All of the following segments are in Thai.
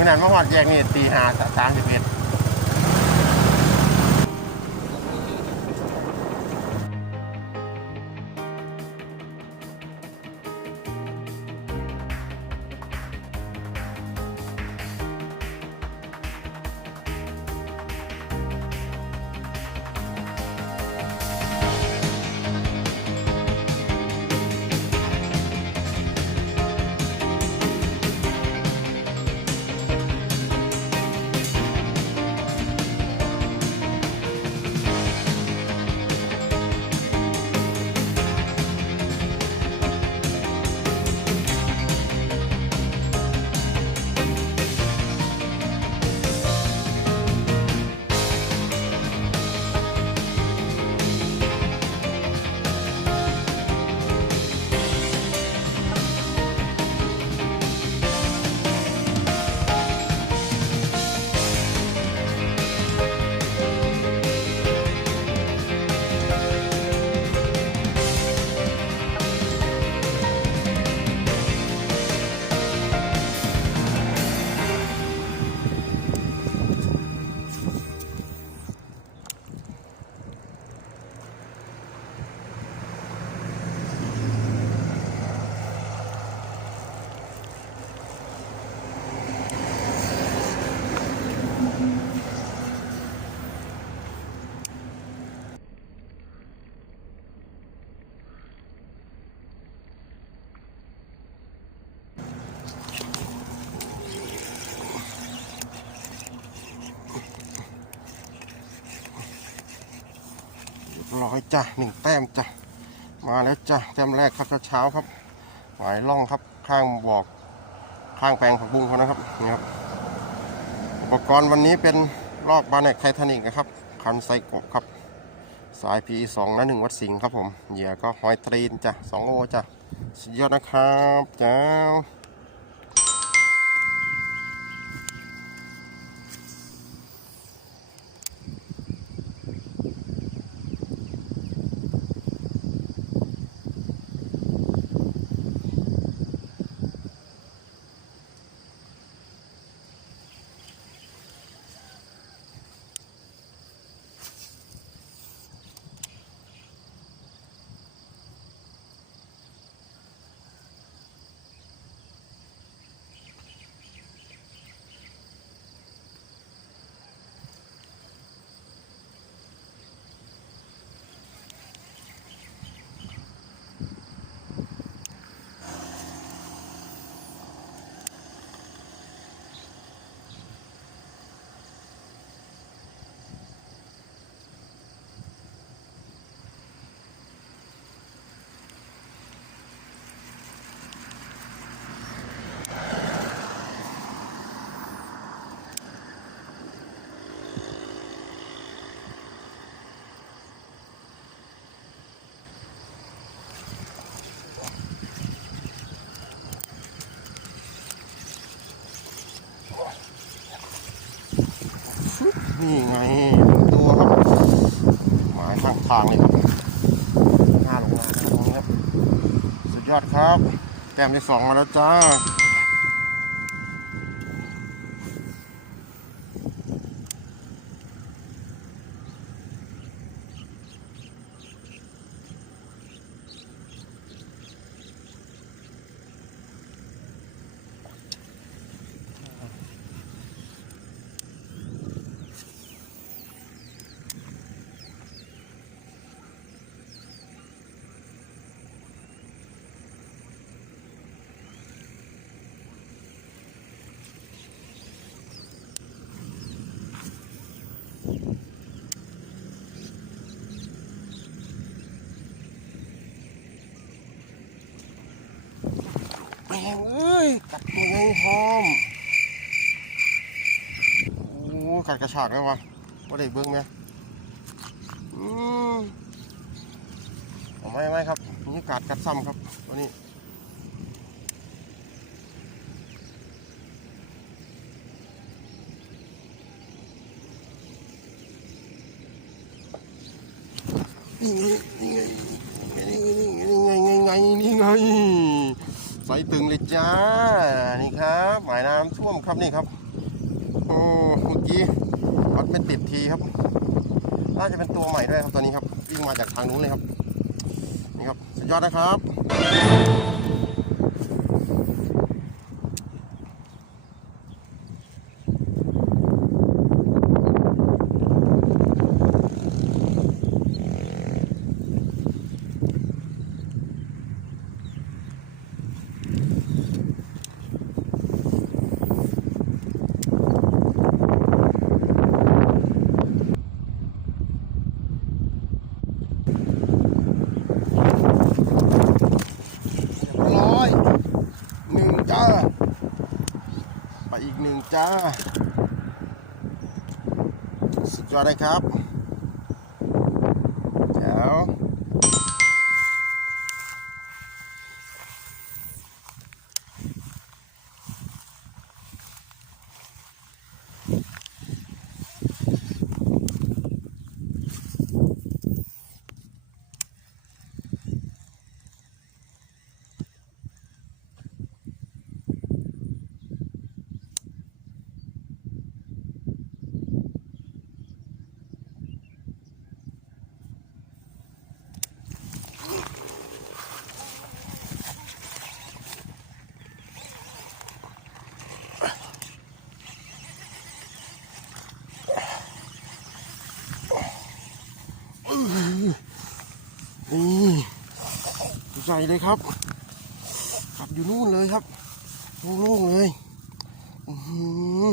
มื่อนั้นมาหอดแยกนี่ตีหาสามสิบเอ็ด ร้อยจ้ะหนึ่งแต้มจ้ะมาแล้วจ้ะแต้มแรกครับเช้าๆครับหมายล่องครับข้างบอกข้างแปลงผักบุ้งเขานะครับนี่ครับอุปกรณ์วันนี้เป็นลอกบาเน็กไททานิกนะครับ คันไซโกะครับ สาย PE 2นะ1วัดสิงห์ครับผมเหยื่อก็หอยตรีนจ้ะ2โอจ้ะสุดยอดนะครับเจ้า นี่ไงตัวครับหมายข้างทางเลยครับหน้าลงมาตรงนี้ครับ สุดยอดครับ แต้มที่สองมาแล้วจ้า แงเอ้ยกัดตัวไงพร้อมโอ้กัดกระชากแล้ววะว่าได้เบิ้งไหมอืมเอไม่ไม่ครับนี่กัดกัดซ้ำครับตัวนี้นี่ไงนี่ไงนี่ไงนี่ไงนี่ไง สตึงเลยจ้า นี่ครับหมายน้ำท่วมครับนี่ครับ โอ้เมื่อกี้วัดไม่ติดทีครับ น่าจะเป็นตัวใหม่ด้วยครับตอนนี้ครับวิ่งมาจากทางนู้นเลยครับ นี่ครับ สุดยอดนะครับ เรียบร้อยหนึ่งจ้า ไปอีกหนึ่ง จ้า สุดยอดเลยครับแถว หญ่เลยครับขับอยู่นู่นเลยครับโล่งๆเลยอื้อหือ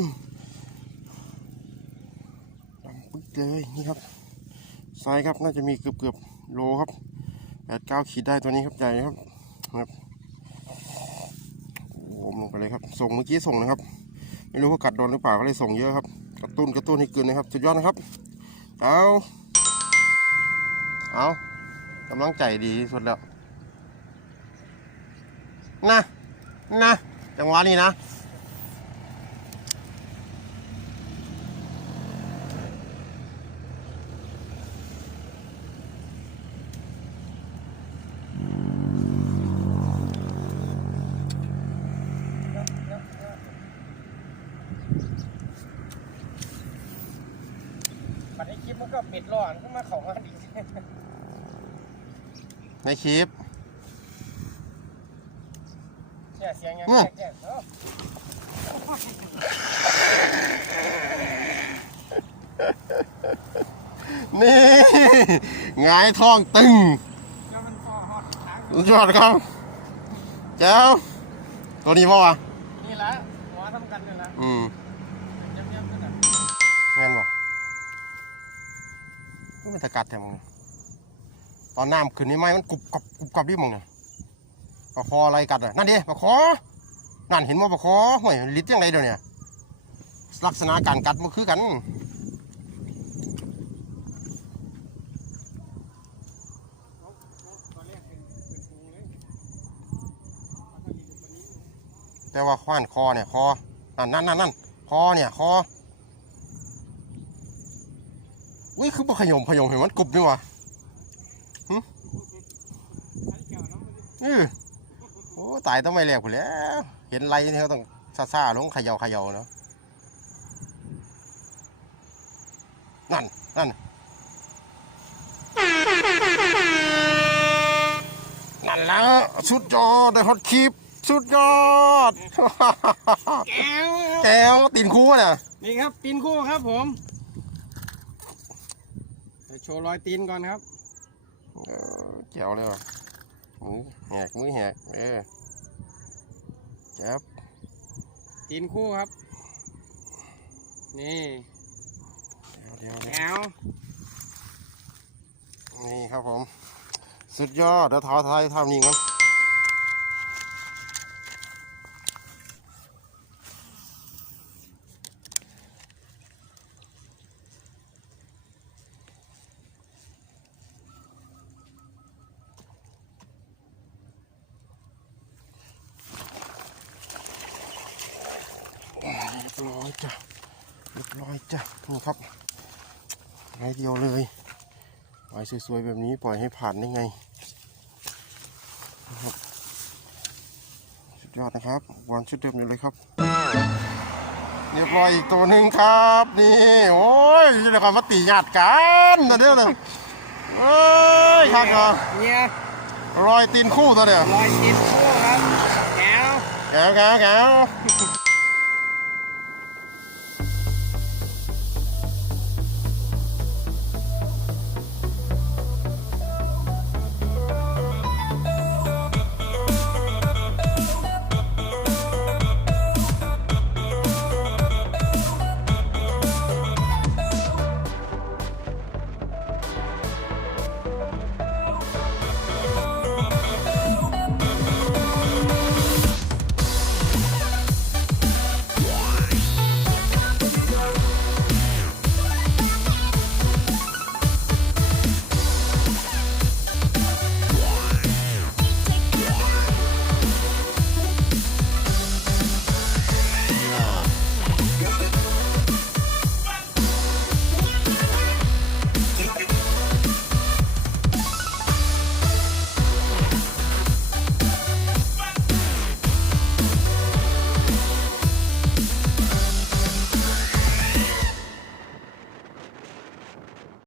ดำปึ๊กเลยนี่ครับไซส์ครับน่าจะมีเกือบเกือบๆโลครับแปดเก้าขีดได้ตัวนี้ครับใหญ่ครับครับโอ้โหลงไปเลยครับ ส่งเมื่อกี้ส่งนะครับ ไม่รู้ว่ากัดโดนหรือเปล่าก็เลยส่งเยอะครับ กระตุ้นกระตุ้นให้เกินนะครับ สุดยอดนะครับ เอาเอากำลังใจดีสุดแล้ว นะนะจังหวะนี้นะปัดไอ้คลิปมันก็ปิดร้อนก็มาเขามาดิ ในคลิป เนี่ยเสียงยัง อืม แก่ๆเนาะ นี่หงายท้องตึงเดี๋ยวมันฟอฮอดทางสุดยอดครับเจ้าตัวนี้ป่าวะนี่แหละหัวทำกันนี่แหละอืมเยี่ยมๆกันนะงั้นป่ะนี่มันตะกัดแถมงเนี่ยตอนน้ำขึ้นนี่ไม้มันกรุบกรับกรุบกรับดิมึงเนี่ยปลาคออะไรกัดอะนั่นดิปลาคอนั่นเห็นว่าปลาคอห่วยลิดยังไงเดี๋ยวเนี้ลักษณะการกัดมันคือกันตอนแรกเป็นเป็นฟูเลย แต่ว่าขว้านคอเนี่ยคอนั่นนั่นนั่นนั่นคอเนี่ยคออุ้ยคือบ่ขยมขยมเห็นมันกรุบนี่วะหึเออโอ้ตายต้องไม่แหลกผุแล้ว เห็นไรนี่เขาต้องซาซาๆลงเขย่าเขย่าเนาะนั่นนั่นนั่นแล้วสุดยอดได้ฮอตคลิป สุดยอด แก้วแก้วตีนคู่น่ะ นี่ครับตีนคู่ครับผมเดี๋ยวโชว์รอยตีนก่อนครับเออแจ๋วเลยว่ะมือแหกมือแหกเออแจ๊บตีนคู่ครับ นี่เดี๋ยวเดี๋ยวเดี๋ยวแก้วนี่ครับผม สุดยอดเดี๋ยวท้อท้ายทำนี่ครับ รียบร้อยจ้ะเรียบร้อยจ้ะนี่ครับไงเดียวเลยไว้สวยๆแบบนี้ปล่อยให้ผ่านได้ไงนะครับสุดยอดนะครับวางชุดเดิมอยู่เลยครับ เรียบร้อยอีกตัวหนึ่งครับนี่โอ้ยนี่แหละความมาตีหยาดกันนะเดี๋ยวเลยเอ้ยข้างเหรอเนี่ยรอยตีนคู่ตัวเนี่ยรอยติดคู่ครับแก้วแก้วแก้วแก้ว